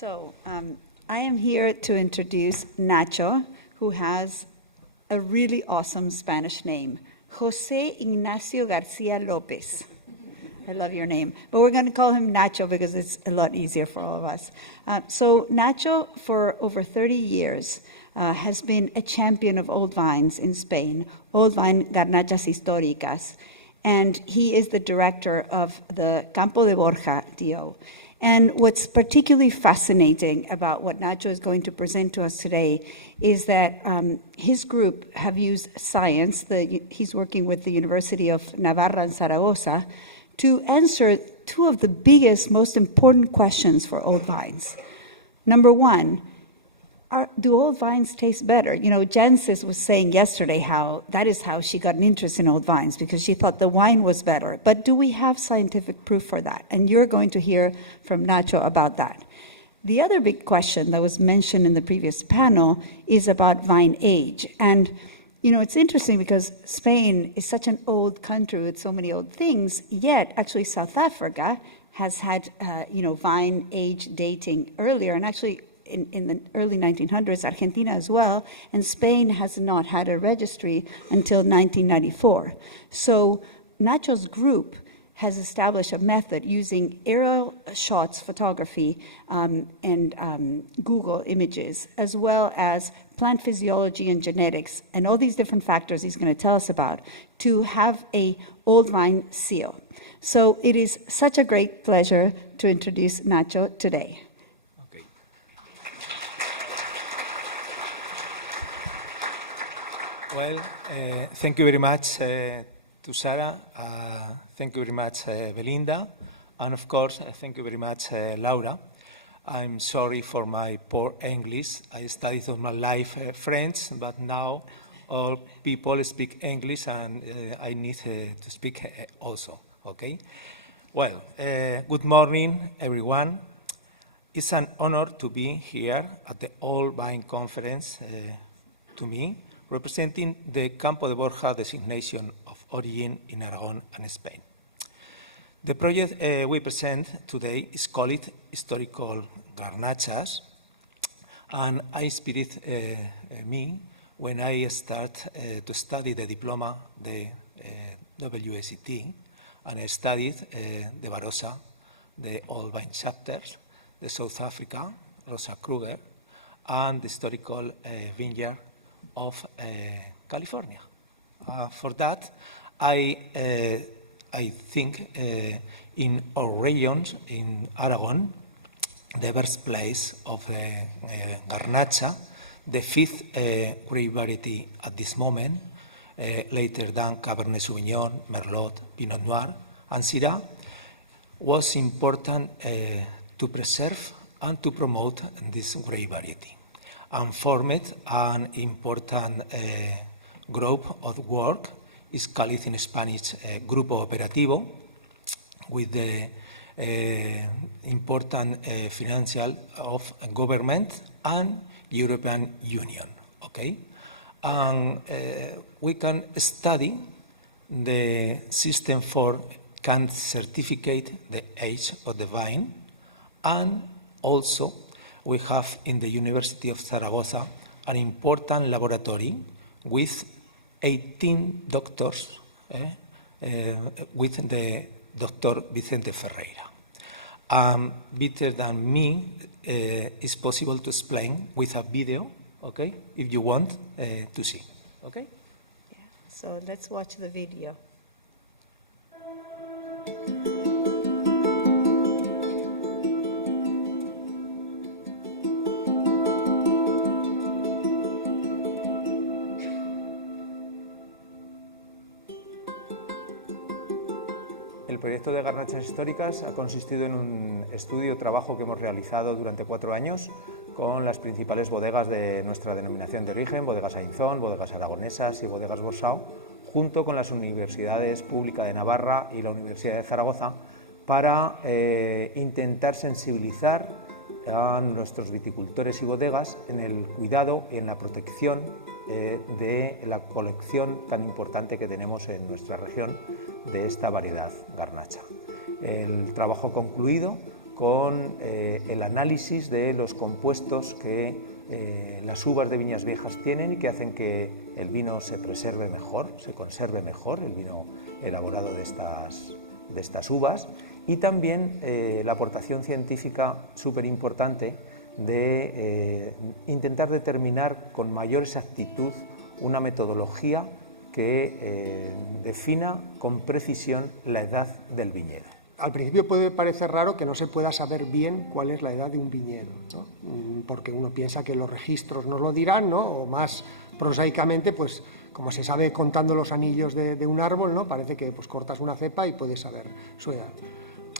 So, I am here to introduce Nacho, who has a really awesome Spanish name, José Ignacio Gracia Lopez. I love your name. But we're going to call him Nacho because it's a lot easier for all of us. So Nacho, for over 30 years, has been a champion of old vines in Spain, old vine garnachas históricas. And he is the director of the Campo de Borja DO. And what's particularly fascinating about what Nacho is going to present to us today is that his group have used science. He's working with the University of Navarra and Zaragoza to answer two of the biggest, most important questions for old vines. Number one, do old vines taste better? You know, Jensis was saying yesterday how that is how she got an interest in old vines, because she thought the wine was better. But do we have scientific proof for that? And you're going to hear from Nacho about that. The other big question that was mentioned in the previous panel is about vine age. And you know, it's interesting because Spain is such an old country with so many old things, yet actually South Africa has had, vine age dating earlier, and actually in the early 1900s, Argentina as well, and Spain has not had a registry until 1994. So Nacho's group has established a method using aerial shots photography and Google images, as well as plant physiology and genetics, and all these different factors he's going to tell us about, to have a old vine seal. So it is such a great pleasure to introduce Nacho today. Okay. Well, thank you very much to Sarah. Thank you very much, Belinda. And of course, thank you very much, Laura. I'm sorry for my poor English. I studied all my life French, but now all people speak English, and I need to speak also, okay? Well, good morning, everyone. It's an honor to be here at the Old Vine Conference to me, representing the Campo de Borja designation of origin in Aragon and Spain. The project we present today is called Historical Garnachas, and I inspired me when I start to study the diploma, the WSET, and I studied the Barossa, the Old Vine chapters, the South Africa, Rosa Kruger, and the historical vineyard of California. For that, I think in our regions, in Aragon, the birthplace of Garnacha, the fifth grape variety at this moment, later than Cabernet Sauvignon, Merlot, Pinot Noir, and Syrah, was important to preserve and to promote this grape variety, and formed an important group of work. Is called in Spanish Grupo Operativo, with the important financial of government and European Union, okay? And we can study the system for can certificate the age of the vine, and also we have in the University of Zaragoza an important laboratory with 18 doctors with the Dr. Vicente Ferreira. Better than me, it's possible to explain with a video, okay, if you want to see, okay? Yeah. So let's watch the video. El proyecto de garnachas históricas ha consistido en un trabajo que hemos realizado durante 4 años con las principales bodegas de nuestra denominación de origen, bodegas Ainzón, bodegas aragonesas y bodegas Borsao, junto con las universidades públicas de Navarra y la Universidad de Zaragoza, para intentar sensibilizar a nuestros viticultores y bodegas en el cuidado y en la protección de la colección tan importante que tenemos en nuestra región de esta variedad garnacha. El trabajo concluido con el análisis de los compuestos que las uvas de viñas viejas tienen y que hacen que el vino se preserve mejor, se conserve mejor, el vino elaborado de estas uvas, y también la aportación científica súper importante de intentar determinar con mayor exactitud una metodología que defina con precisión la edad del viñedo. Al principio puede parecer raro que no se pueda saber bien cuál es la edad de un viñedo, ¿no? Porque uno piensa que los registros nos lo dirán, ¿no? O más prosaicamente, pues como se sabe contando los anillos de un árbol, ¿no? Parece que pues cortas una cepa y puedes saber su edad.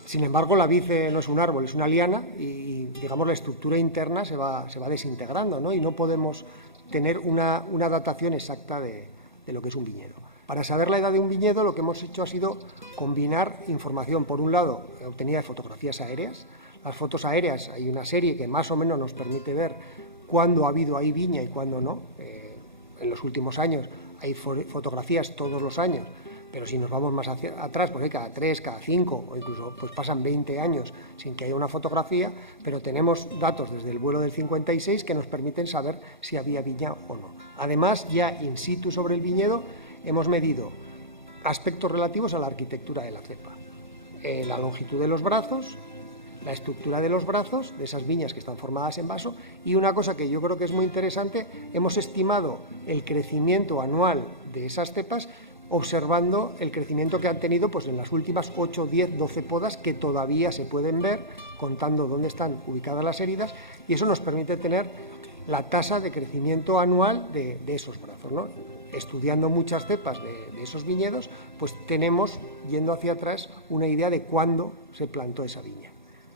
Sin embargo, la vid no es un árbol, es una liana y digamos la estructura interna se va desintegrando, ¿no? Y no podemos tener una datación exacta de lo que es un viñedo. Para saber la edad de un viñedo, lo que hemos hecho ha sido combinar información, por un lado, obtenida de fotografías aéreas. Las fotos aéreas, hay una serie que más o menos nos permite ver cuándo ha habido ahí viña y cuándo no. En los últimos años hay fotografías todos los años, pero si nos vamos más atrás, pues hay cada 3, cada 5, o incluso pues pasan 20 años sin que haya una fotografía, pero tenemos datos desde el vuelo del 56 que nos permiten saber si había viña o no. Además, ya in situ sobre el viñedo, hemos medido aspectos relativos a la arquitectura de la cepa, la longitud de los brazos, la estructura de los brazos, de esas viñas que están formadas en vaso, y una cosa que yo creo que es muy interesante, hemos estimado el crecimiento anual de esas cepas observando el crecimiento que han tenido pues, en las últimas 8, 10, 12 podas que todavía se pueden ver, contando dónde están ubicadas las heridas, y eso nos permite tener la tasa de crecimiento anual de esos brazos, ¿no? Estudiando muchas cepas de esos viñedos, pues tenemos, yendo hacia atrás, una idea de cuándo se plantó esa viña.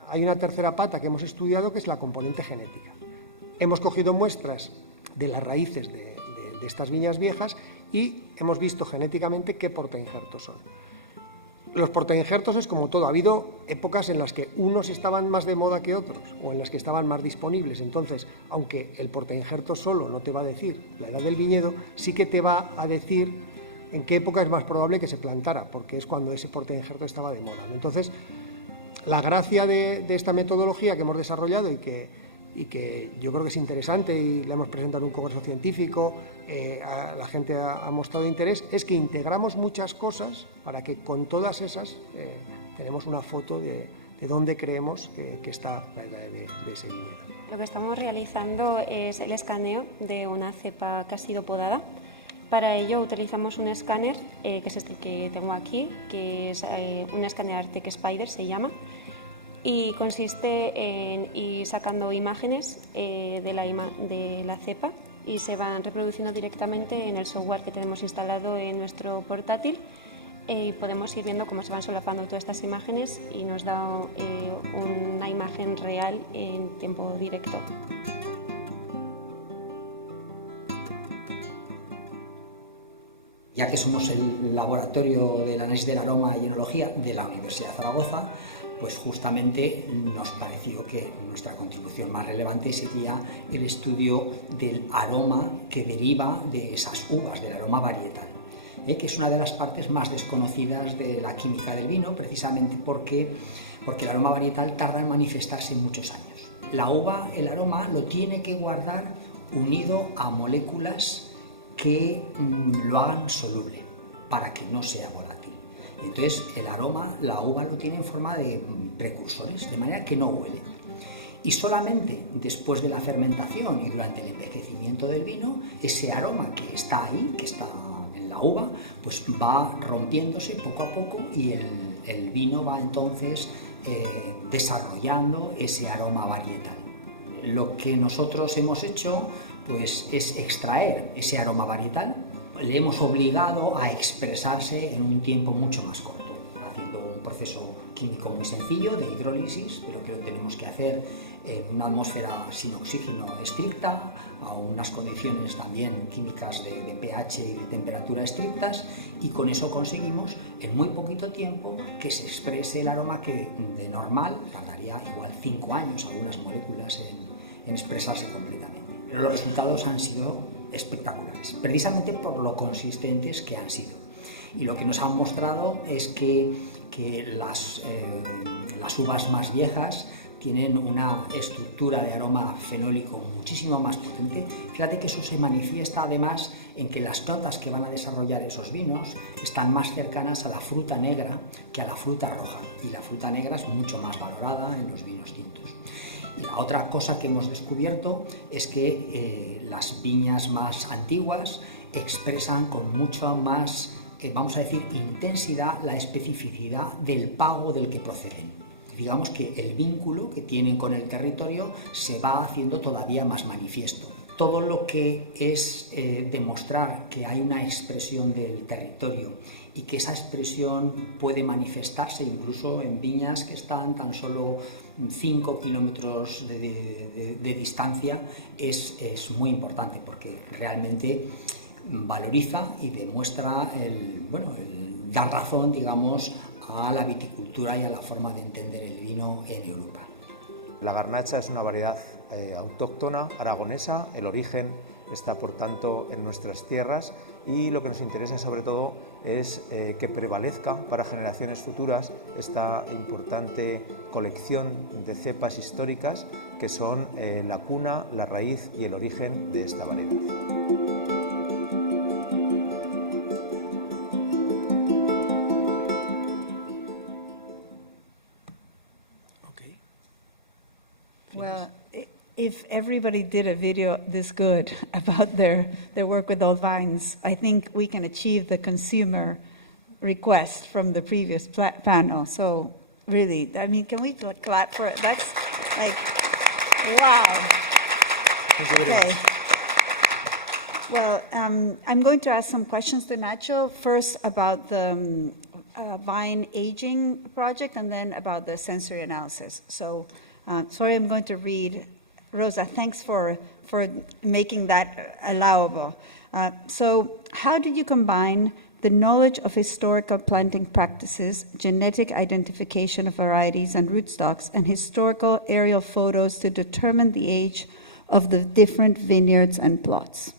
Hay una tercera pata que hemos estudiado, que es la componente genética. Hemos cogido muestras de las raíces de estas viñas viejas y hemos visto genéticamente qué portainjertos son. Los portainjertos es como todo, ha habido épocas en las que unos estaban más de moda que otros o en las que estaban más disponibles. Entonces, aunque el portainjerto solo no te va a decir la edad del viñedo, sí que te va a decir en qué época es más probable que se plantara, porque es cuando ese portainjerto estaba de moda. Entonces, la gracia de esta metodología que hemos desarrollado y que yo creo que es interesante y la hemos presentado en un congreso científico, la gente ha mostrado interés, es que integramos muchas cosas para que con todas esas tenemos una foto de dónde creemos que está la edad de ese viñedo. Lo que estamos realizando es el escaneo de una cepa que ha sido podada. Para ello utilizamos un escáner, que es este que tengo aquí, que es un escáner Artec Spider, se llama, y consiste en ir sacando imágenes de la cepa y se van reproduciendo directamente en el software que tenemos instalado en nuestro portátil, y podemos ir viendo cómo se van solapando todas estas imágenes y nos da una imagen real en tiempo directo. Ya que somos el laboratorio del análisis del aroma y enología de la Universidad de Zaragoza, pues justamente nos pareció que nuestra contribución más relevante sería el estudio del aroma que deriva de esas uvas, del aroma varietal, que es una de las partes más desconocidas de la química del vino, precisamente porque el aroma varietal tarda en manifestarse muchos años. La uva, el aroma, lo tiene que guardar unido a moléculas que lo hagan soluble para que no sea volátil. Entonces el aroma, la uva lo tiene en forma de precursores, de manera que no huele. Y solamente después de la fermentación y durante el envejecimiento del vino, ese aroma que está ahí, que está en la uva, pues va rompiéndose poco a poco y el vino va entonces desarrollando ese aroma varietal. Lo que nosotros hemos hecho pues es extraer ese aroma varietal, le hemos obligado a expresarse en un tiempo mucho más corto, haciendo un proceso químico muy sencillo de hidrólisis, pero que lo tenemos que hacer en una atmósfera sin oxígeno estricta, a unas condiciones también químicas de pH y de temperatura estrictas, y con eso conseguimos en muy poquito tiempo que se exprese el aroma que de normal tardaría igual 5 años algunas moléculas en expresarse completamente. Pero los resultados han sido espectaculares, precisamente por lo consistentes que han sido. Y lo que nos han mostrado es que las uvas más viejas tienen una estructura de aroma fenólico muchísimo más potente. Fíjate que eso se manifiesta además en que las notas que van a desarrollar esos vinos están más cercanas a la fruta negra que a la fruta roja, y la fruta negra es mucho más valorada en los vinos tintos. Y la otra cosa que hemos descubierto es que las viñas más antiguas expresan con mucho más, vamos a decir, intensidad la especificidad del pago del que proceden. Digamos que el vínculo que tienen con el territorio se va haciendo todavía más manifiesto. Todo lo que es demostrar que hay una expresión del territorio y que esa expresión puede manifestarse incluso en viñas que están tan solo 5 kilómetros de distancia es muy importante, porque realmente valoriza y demuestra el dar razón, digamos, a la viticultura y a la forma de entender el vino en Europa. La garnacha es una variedad autóctona aragonesa, el origen está por tanto en nuestras tierras, y lo que nos interesa sobre todo es que prevalezca para generaciones futuras esta importante colección de cepas históricas que son la cuna, la raíz y el origen de esta variedad. Well, if everybody did a video this good about their work with old vines, I think we can achieve the consumer request from the previous panel. So really, I mean, can we clap for it? That's like, wow. Thank you very much. Well, I'm going to ask some questions to Nacho. First about the vine aging project, and then about the sensory analysis. So, sorry, I'm going to read. Rosa, thanks for making that allowable. So, how did you combine the knowledge of historical planting practices, genetic identification of varieties and rootstocks, and historical aerial photos to determine the age of the different vineyards and plots?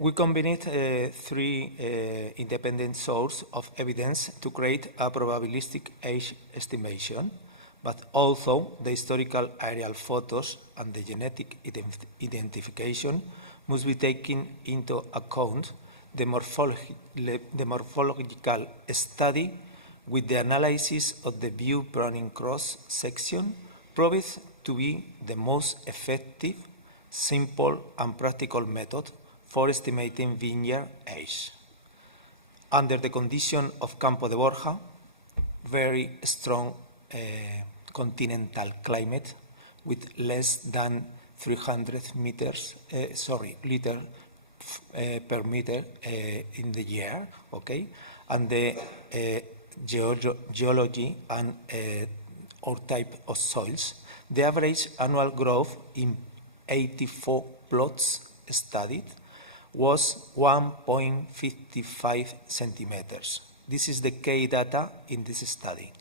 We combined three independent sources of evidence to create a probabilistic age estimation, but also the historical aerial photos and the genetic identification must be taken into account. The morphological study with the analysis of the view pruning cross section proved to be the most effective, simple and practical method for estimating vineyard age. Under the condition of Campo de Borja, very strong continental climate with less than 300 liter per meter in the year, okay, and the geology and or type of soils, the average annual growth in 84 plots studied was 1.55 centimeters. This is the key data in this study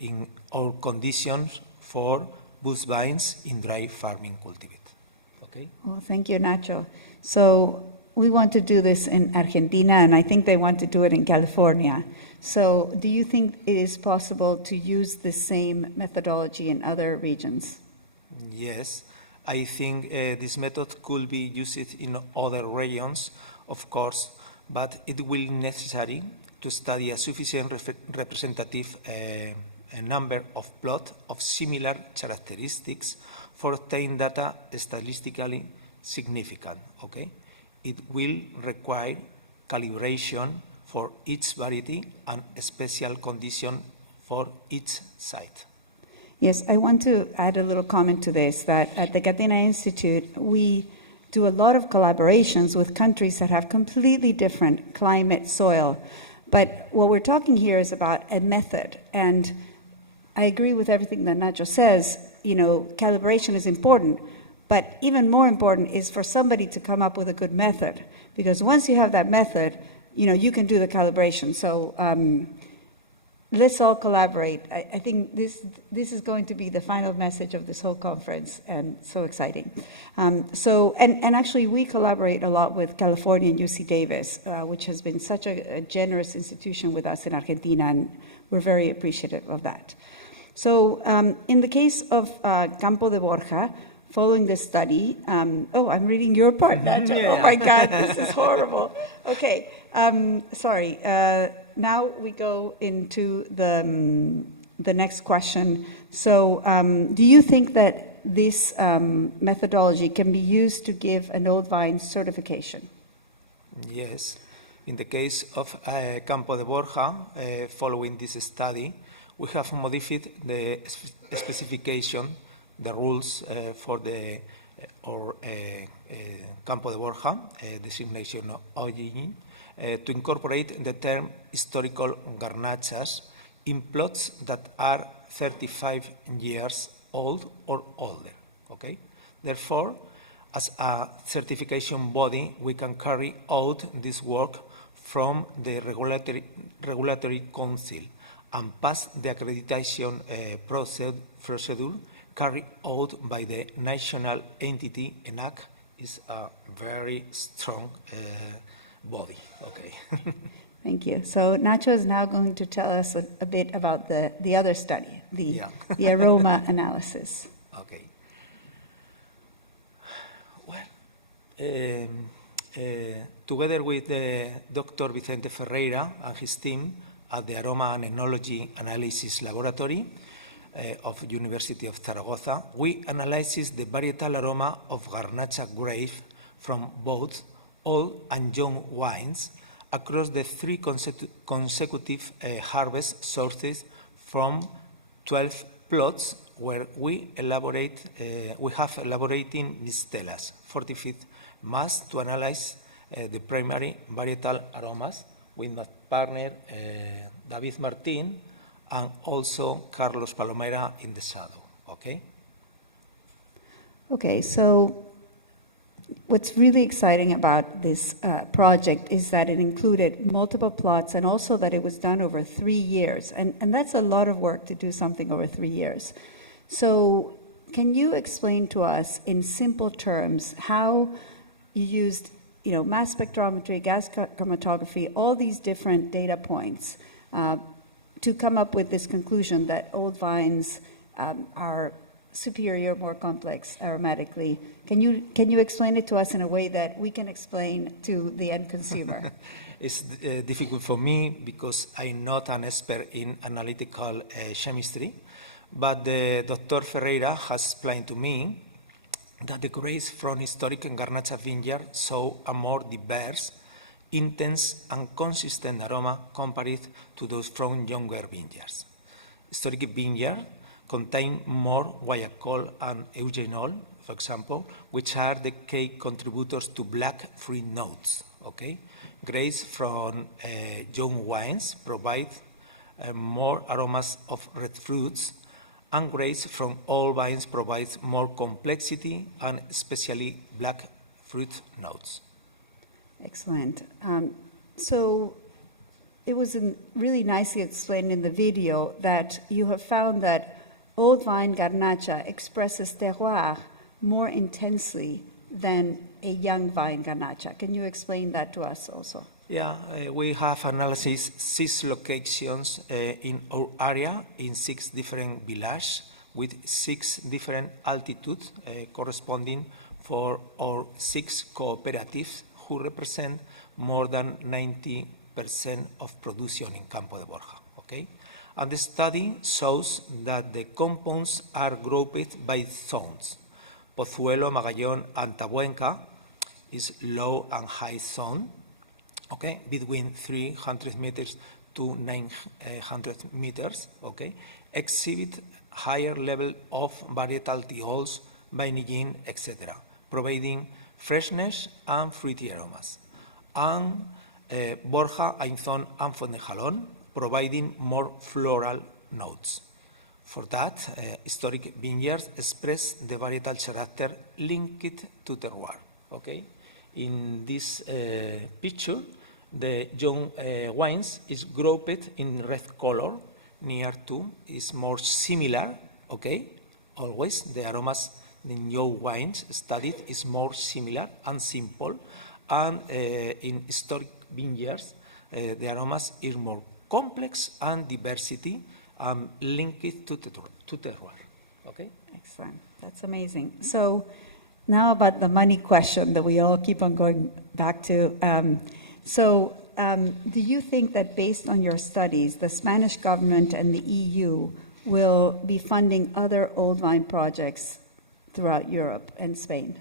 in our conditions for bush vines in dry farming cultivate. Okay? Well, thank you, Nacho. So we want to do this in Argentina, and I think they want to do it in California. So do you think it is possible to use the same methodology in other regions? Yes. I think this method could be used in other regions, of course, but it will be necessary to study a sufficient representative number of plots of similar characteristics for obtain data statistically significant. Okay? It will require calibration for each variety and special condition for each site. Yes, I want to add a little comment to this, that at the Catena Institute, we do a lot of collaborations with countries that have completely different climate, soil. But what we're talking here is about a method. And I agree with everything that Nacho says. You know, calibration is important. But even more important is for somebody to come up with a good method. Because once you have that method, you know, you can do the calibration. So let's all collaborate. I think this is going to be the final message of this whole conference, and so exciting. And actually, we collaborate a lot with California and UC Davis, which has been such a generous institution with us in Argentina, and we're very appreciative of that. So in the case of Campo de Borja, following this study, oh, I'm reading your part, Nacho. Yeah. Oh my God, this is horrible. Okay, sorry. Now we go into the next question. So do you think that this methodology can be used to give an old vine certification? Yes. In the case of Campo de Borja, following this study, we have modified the specification, the rules for the Campo de Borja designation of origin to incorporate the term historical garnachas in plots that are 35 years old or older. Okay? Therefore, as a certification body, we can carry out this work from the regulatory council and pass the accreditation procedure carried out by the national entity. ENAC is a very strong body. Okay. Thank you. So Nacho is now going to tell us a bit about the other study, the aroma analysis. Okay. Well, together with Dr. Vicente Ferreira and his team at the Aroma and Enology Analysis Laboratory of University of Zaragoza, we analyzed the varietal aroma of Garnacha grape from both old and young wines across the 3 consecutive harvest sources from 12 plots where we have elaborating mistelas, 45th mass, to analyze the primary varietal aromas with my partner David Martin and also Carlos Palomera in the shadow. Okay? Okay, so what's really exciting about this project is that it included multiple plots and also that it was done over 3 years. And that's a lot of work to do something over 3 years. So can you explain to us in simple terms how you used mass spectrometry, gas chromatography, all these different data points to come up with this conclusion that old vines are superior, more complex aromatically? Can you explain it to us in a way that we can explain to the end consumer? It's difficult for me because I'm not an expert in analytical chemistry, but Dr. Ferreira has explained to me that the grapes from historic Garnacha vineyard show a more diverse, intense and consistent aroma compared to those from younger vineyards. Historic vineyard contain more guaiacol and eugenol, for example, which are the key contributors to black fruit notes. Okay, grapes from young wines provide more aromas of red fruits, and grapes from old vines provide more complexity and especially black fruit notes. Excellent. So it was really nicely explained in the video that you have found that old vine Garnacha expresses terroir more intensely than a young vine Garnacha. Can you explain that to us also? Yeah, we have analyzed 6 locations in our area in 6 different villages with 6 different altitudes corresponding for our 6 cooperatives who represent more than 90% of production in Campo de Borja. Okay? And the study shows that the compounds are grouped by zones. Pozuelo, Magallón, and Tabuenca is low and high zone, okay, between 300 meters to 900 meters, okay, exhibit higher level of varietal thiols, vanillin, etc., providing freshness and fruity aromas. And Borja, Ainzón, and Fontejalón, providing more floral notes. For that, historic vineyards express the varietal character linked to terroir. Okay? In this picture, the young wines is grouped in red color, near to, is more similar, okay? Always, the aromas in young wines studied is more similar and simple, and in historic vineyards, the aromas is more complex and diversity, link it to terroir. Okay? Excellent. That's amazing. So now about the money question that we all keep on going back to. Do you think that based on your studies, the Spanish government and the EU will be funding other old vine projects throughout Europe and Spain?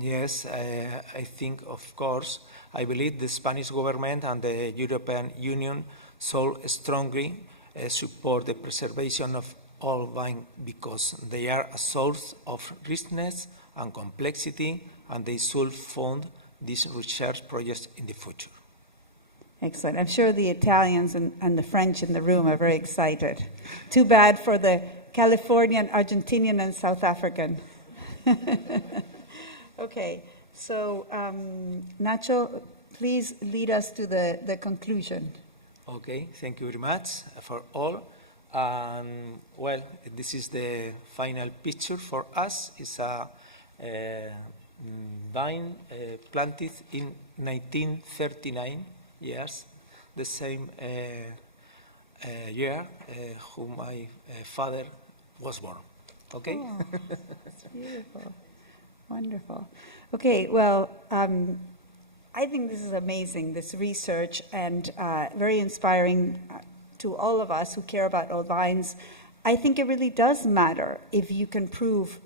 Yes, I think, of course. I believe the Spanish government and the European Union should strongly support the preservation of old vine because they are a source of richness and complexity, and they should fund these research projects in the future. Excellent. I'm sure the Italians and the French in the room are very excited. Too bad for the Californian, Argentinian, and South African. Okay, so Nacho, please lead us to the conclusion. Okay, thank you very much for all. Well, this is the final picture for us. It's a vine planted in 1939, yes, the same year whom my father was born. Okay? Oh, that's beautiful. Wonderful. Okay, well, I think this is amazing, this research, and very inspiring to all of us who care about old vines. I think it really does matter if you can prove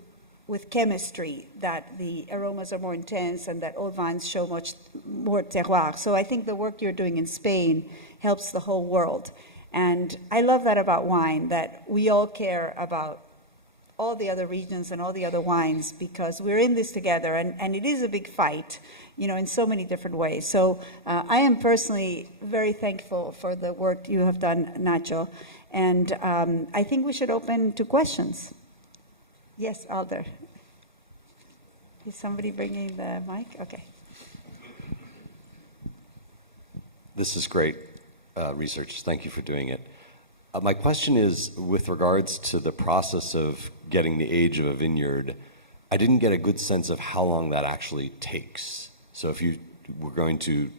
with chemistry that the aromas are more intense and that old vines show much more terroir. So I think the work you're doing in Spain helps the whole world. And I love that about wine, that we all care about all the other regions and all the other wines because we're in this together, and it is a big fight, you know, in so many different ways. So I am personally very thankful for the work you have done, Nacho, and I think we should open to questions. Yes, Alder. Is somebody bringing the mic? Okay. This is great research. Thank you for doing it. My question is with regards to the process of getting the age of a vineyard. I didn't get a good sense of how long that actually takes. So if you were going to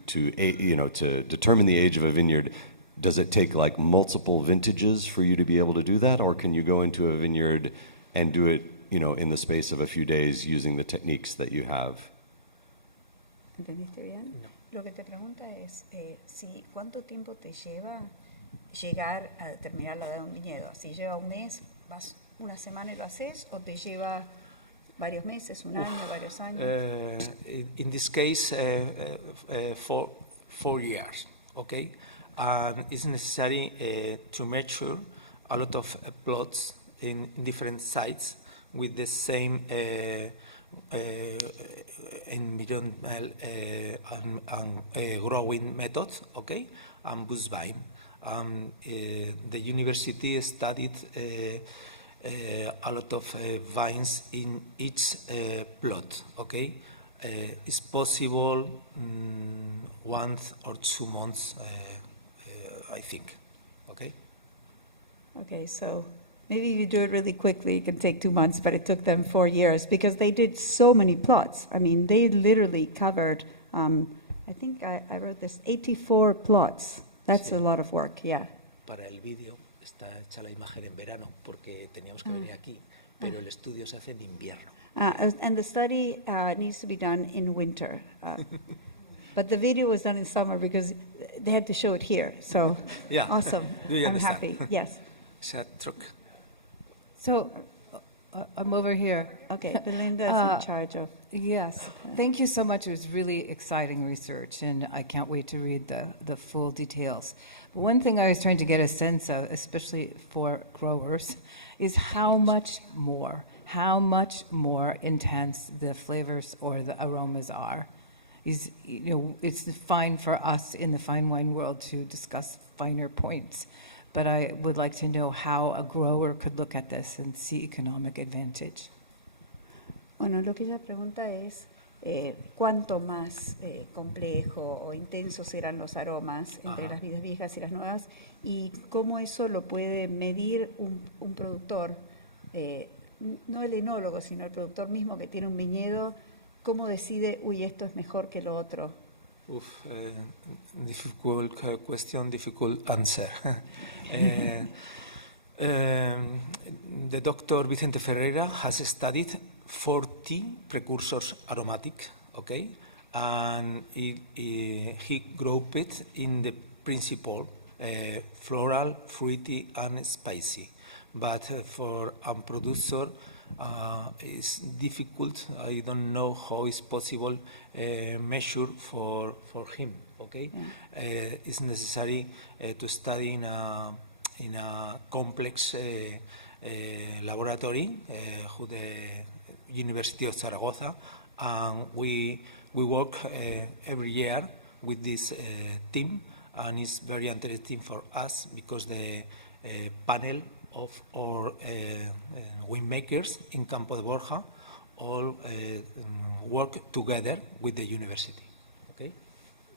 determine the age of a vineyard, does it take like multiple vintages for you to be able to do that, or can you go into a vineyard and do it, you know, in the space of a few days using the techniques that you have? ¿Entendiste bien? No. Lo que te pregunta es si cuánto tiempo te lleva llegar a determinar la edad de un viñedo. Si lleva un mes, vas una semana y lo haces, o te lleva varios meses, un año, varios años. In this case, 4 years. Okay, it's necessary to mature a lot of plots in different sites with the same environmental and growing methods, okay, and bush vine. The university studied a lot of vines in each plot, okay. It's possible 1 or 2 months, I think, okay. Okay, so maybe you do it really quickly, it can take 2 months, but it took them 4 years because they did so many plots. I mean, they literally covered, I think I wrote this, 84 plots. That's a lot of work, yeah. Para el vídeo está hecha la imagen en verano porque teníamos que venir aquí, pero el estudio se hace en invierno. And the study needs to be done in winter. But the video was done in summer because they had to show it here. So, yeah. Awesome. I'm understand? happy, yes. It's a truck. So, I'm over here. Okay, Belinda is in charge of. Yes, thank you so much. It was really exciting research, and I can't wait to read the full details. But one thing I was trying to get a sense of, especially for growers, is how much more intense the flavors or the aromas are. It's fine for us in the fine wine world to discuss finer points, but I would like to know how a grower could look at this and see economic advantage. Bueno, lo que ella pregunta es cuánto más complejo o intensos serán los aromas entre las vides viejas y las nuevas y cómo eso lo puede medir un productor, no el enólogo, sino el productor mismo que tiene un viñedo, cómo decide, uy, esto es mejor que lo otro. Difficult question, difficult answer. The Dr. Vicente Ferreira has studied 40 precursors aromatic, okay, and he grouped it in the principle floral, fruity, and spicy. But for a producer, it's difficult. I don't know how it's possible measure for him. Okay, it's necessary to study in a complex laboratory, the University of Zaragoza, and we work every year with this team, and it's very interesting for us because the panel of our winemakers in Campo de Borja all work together with the university. Okay.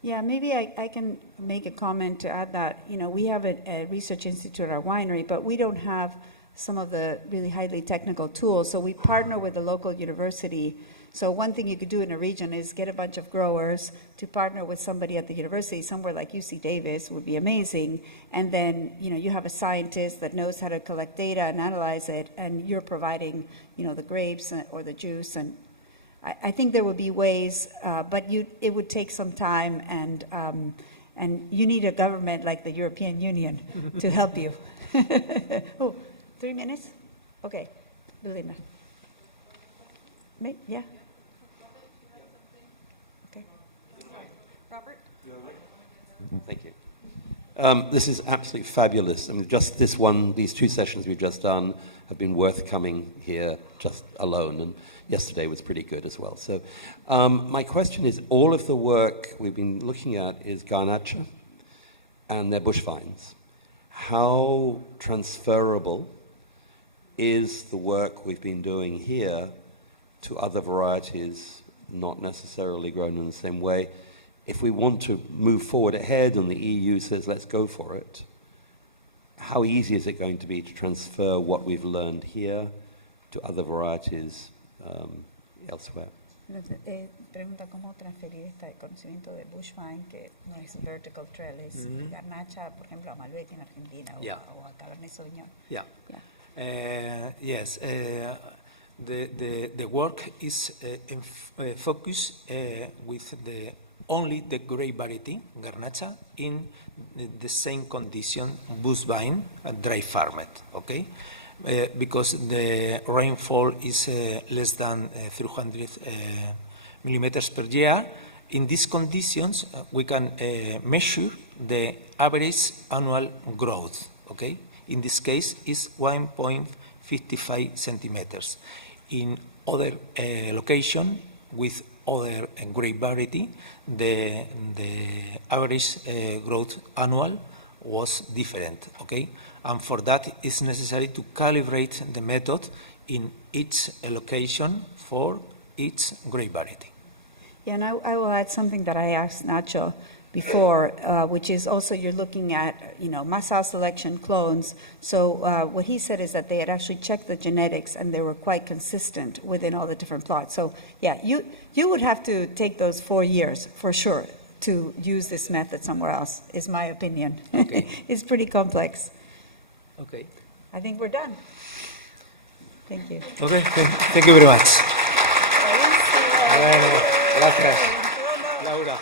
Yeah, maybe I can make a comment to add that, we have a research institute at our winery, but we don't have some of the really highly technical tools. So we partner with the local university. So one thing you could do in a region is get a bunch of growers to partner with somebody at the university, somewhere like UC Davis would be amazing. And then, you have a scientist that knows how to collect data and analyze it, and you're providing, the grapes or the juice. And I think there would be ways, but it would take some time, and you need a government like the European Union to help you. Oh, 3 minutes? Okay, Lulina. Yeah. Okay. Robert? Thank you. This is absolutely fabulous. I mean, just these 2 sessions we've just done have been worth coming here just alone, and yesterday was pretty good as well. So my question is, all of the work we've been looking at is Garnacha and their bush vines. How transferable is the work we've been doing here to other varieties not necessarily grown in the same way? If we want to move forward ahead and the EU says, let's go for it, how easy is it going to be to transfer what we've learned here to other varieties elsewhere? Pregunta cómo transferir este conocimiento de bush vine, que no es vertical trellis, Garnacha, por ejemplo, a Malbec en Argentina, o a Cabernet Sauvignon. Yes. The work is focused with only the grape variety, Garnacha, in the same condition, bush vine, dry farmed, okay? Because the rainfall is less than 300 millimeters per year. In these conditions, we can measure the average annual growth, okay? In this case, is 1.55 centimeters. In other location with other grape variety, the average growth annual was different, okay? And for that, it's necessary to calibrate the method in each location for each grape variety. Yeah, and I will add something that I asked Nacho before, which is also you're looking at, Massal selection clones. So what he said is that they had actually checked the genetics and they were quite consistent within all the different plots. So yeah, you would have to take those 4 years for sure to use this method somewhere else, is my opinion. Okay. It's pretty complex. Okay. I think we're done. Thank you. Okay, thank you very much. Bueno, gracias. Laura,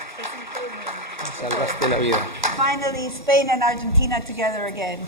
salvaste la vida. Finally, Spain and Argentina together again.